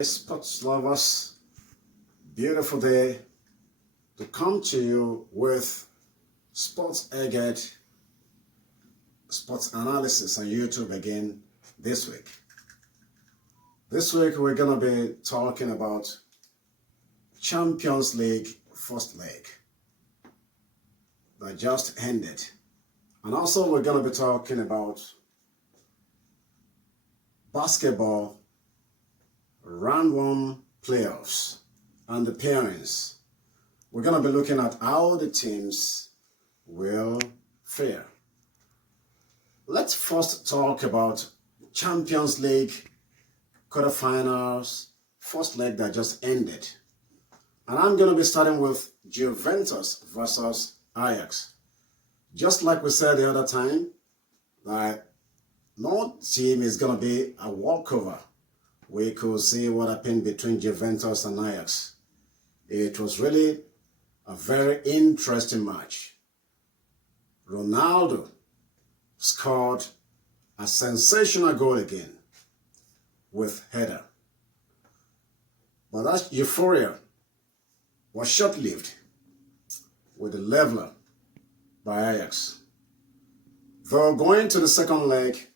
Sports lovers, beautiful day to come to you with Sports Agate Sports Analysis on YouTube again this week. This week we're going to be talking about Champions League first leg that just ended. And also we're going to be talking about basketball round one playoffs and the pairings. We're going to be looking at how the teams will fare. Let's first talk about Champions League quarterfinals first leg that just ended. And I'm going to be starting with Juventus versus Ajax. Just like we said the other time, that no team is going to be a walkover. We could see what happened between Juventus and Ajax. It was really a very interesting match. Ronaldo scored a sensational goal again with header. But that euphoria was short-lived with the leveler by Ajax. Though going to the second leg,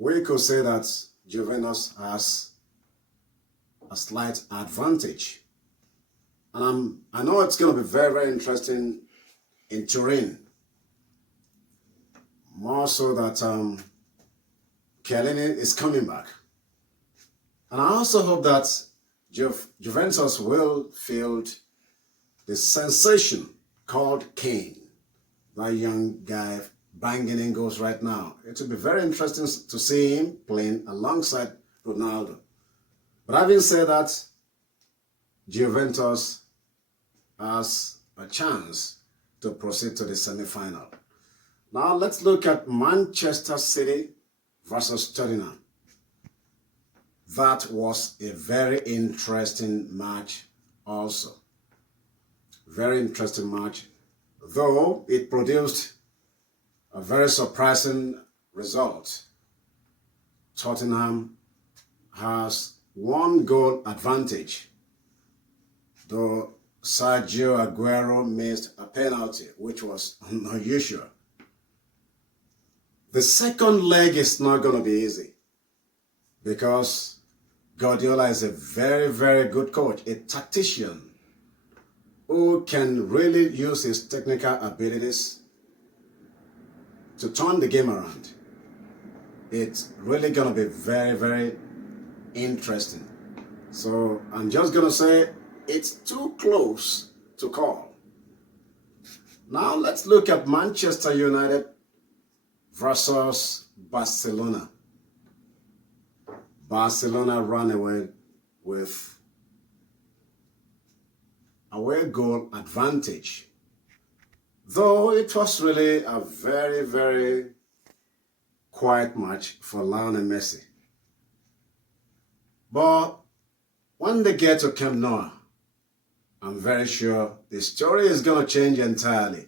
we could say that Juventus has a slight advantage. And I know it's going to be very, very interesting in Turin. More so that Chiellini is coming back. And I also hope that Juventus will field the sensation called Kane, that young guy banging in goals right now. It will be very interesting to see him playing alongside Ronaldo. But having said that, Juventus has a chance to proceed to the semi-final. Now let's look at Manchester City versus Tottenham. That was a very interesting match also. Very interesting match, though it produced a very surprising result. Tottenham has 1 goal advantage, though Sergio Aguero missed a penalty, which was unusual. The second leg is not going to be easy because Guardiola is a very, very good coach, a tactician who can really use his technical abilities to turn the game around. It's really going to be very, very interesting. So I'm just going to say it's too close to call. Now let's look at Manchester United versus Barcelona. Barcelona ran away with away goal advantage, though it was really a very, very quiet match for Lionel Messi. But when they get to Camp Nou, I'm very sure the story is going to change entirely.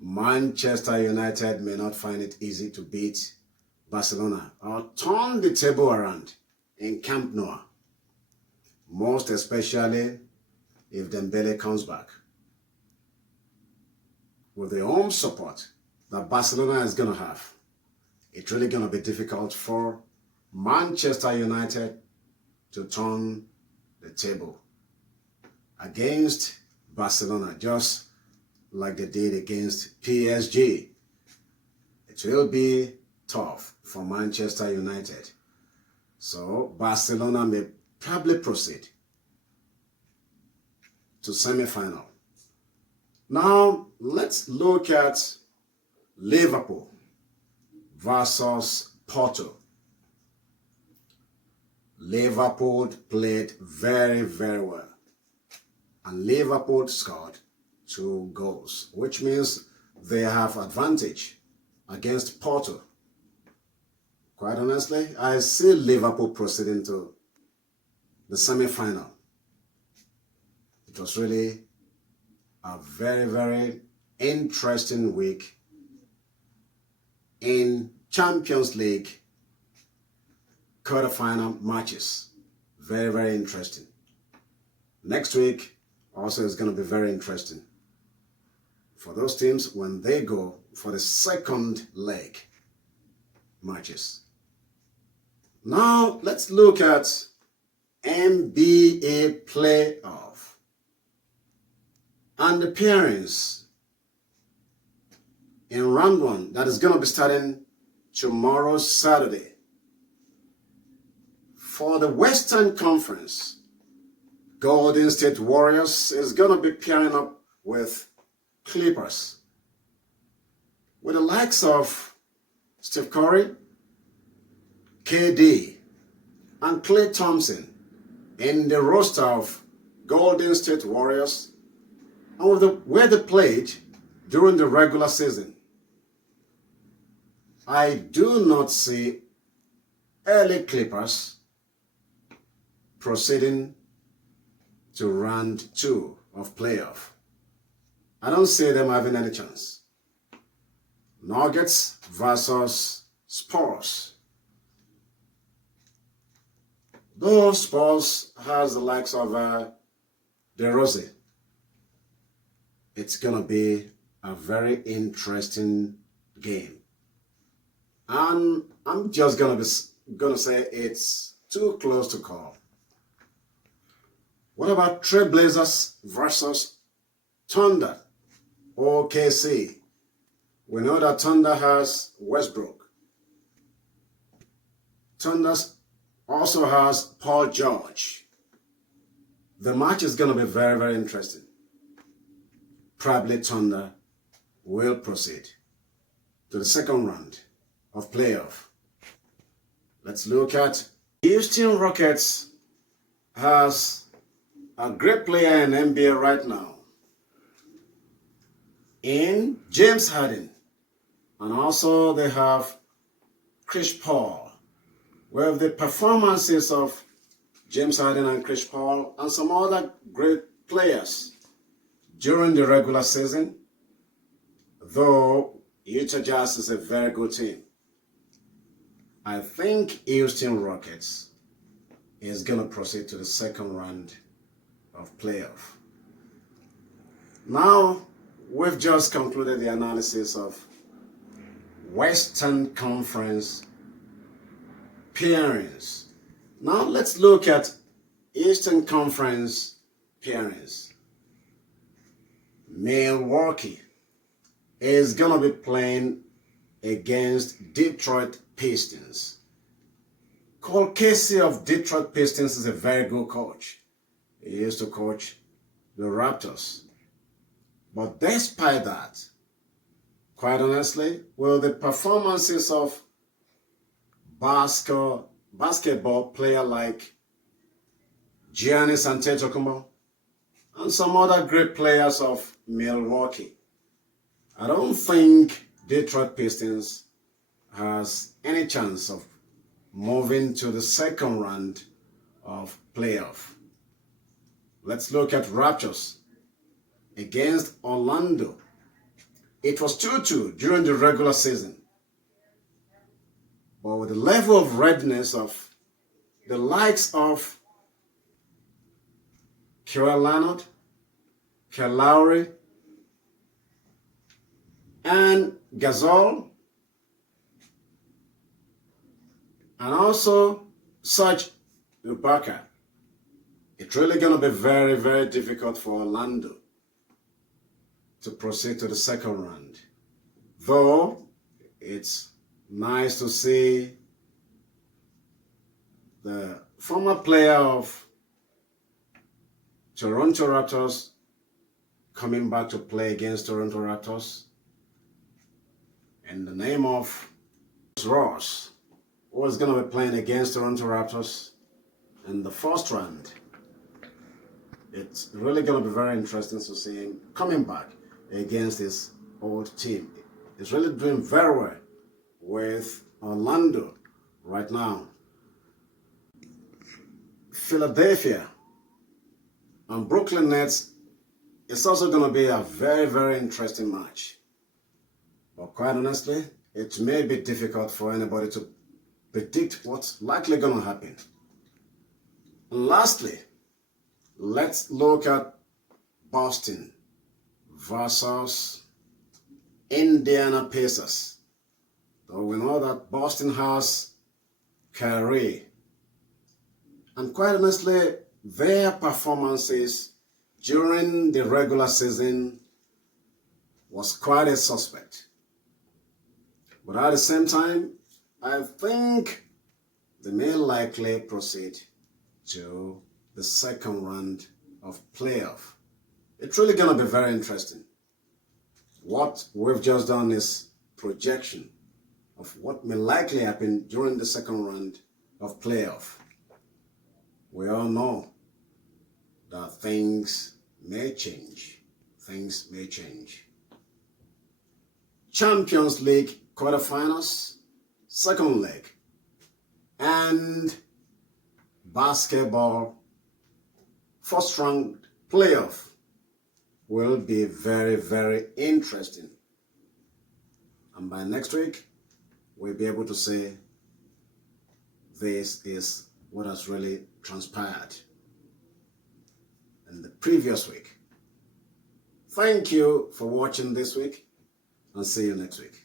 Manchester United may not find it easy to beat Barcelona or turn the table around in Camp Nou, most especially if Dembele comes back. With the home support that Barcelona is going to have, it's really going to be difficult for Manchester United to turn the table against Barcelona, just like they did against PSG. It will be tough for Manchester United. So Barcelona may probably proceed to semi-final. Now let's look at Liverpool versus Porto. Liverpool played very, very well. And Liverpool scored 2 goals, which means they have advantage against Porto. Quite honestly, I see Liverpool proceeding to the semi-final. It was really a very, very interesting week in Champions League quarterfinal matches. Very, very interesting. Next week also is going to be very interesting for those teams when they go for the second leg matches. Now let's look at NBA playoff and the pairings in round one that is going to be starting tomorrow, Saturday. For the Western Conference, Golden State Warriors is going to be pairing up with Clippers, with the likes of Steph Curry, KD, and Klay Thompson in the roster of Golden State Warriors, and with where they played during the regular season. I do not see early Clippers proceeding to round two of playoff. I don't see them having any chance. Nuggets versus Spurs. Though Spurs has the likes of DeRozan, it's going to be a very interesting game. And I'm just going to say it's too close to call. What about Trailblazers versus Thunder, OKC? We know that Thunder has Westbrook. Thunder also has Paul George. The match is going to be very, very interesting. Probably Thunder will proceed to the second round of playoff. Let's look at Houston Rockets has a great player in NBA right now in James Harden, and also they have Chris Paul. With the performances of James Harden and Chris Paul and some other great players during the regular season, though Utah Jazz is a very good team, I think Houston Rockets is going to proceed to the second round of playoff. Now, we've just concluded the analysis of Western Conference pairings. Now let's look at Eastern Conference pairings. Milwaukee is going to be playing against Detroit Pistons. Coach Casey of Detroit Pistons is a very good coach. He used to coach the Raptors. But despite that, quite honestly, with the performances of basketball player like Giannis Antetokounmpo and some other great players of Milwaukee, I don't think Detroit Pistons has any chance of moving to the second round of playoff. Let's look at Raptors against Orlando. It was 2-2 during the regular season. But with the level of readiness of the likes of Kawhi Leonard, Kyle Lowry, and Gasol, and also Serge Ibaka, it's really going to be very, very difficult for Orlando to proceed to the second round. Though it's nice to see the former player of Toronto Raptors coming back to play against Toronto Raptors in the name of Ross, who is going to be playing against Toronto Raptors in the first round. It's really going to be very interesting to see him coming back against his old team. He's really doing very well with Orlando right now. Philadelphia and Brooklyn Nets is also going to be a very, very interesting match. But quite honestly, it may be difficult for anybody to predict what's likely going to happen. And lastly, let's look at Boston versus Indiana Pacers. So we know that Boston has Kyrie, and quite honestly, their performances during the regular season was quite a suspect. But at the same time, I think they may likely proceed to the second round of playoff. It's really going to be very interesting. What we've just done is projection of what may likely happen during the second round of playoff. We all know that things may change. Things may change. Champions League quarterfinals, second leg, and basketball first round playoff will be very, very interesting. And by next week, we'll be able to say this is what has really transpired in the previous week. Thank you for watching this week, and see you next week.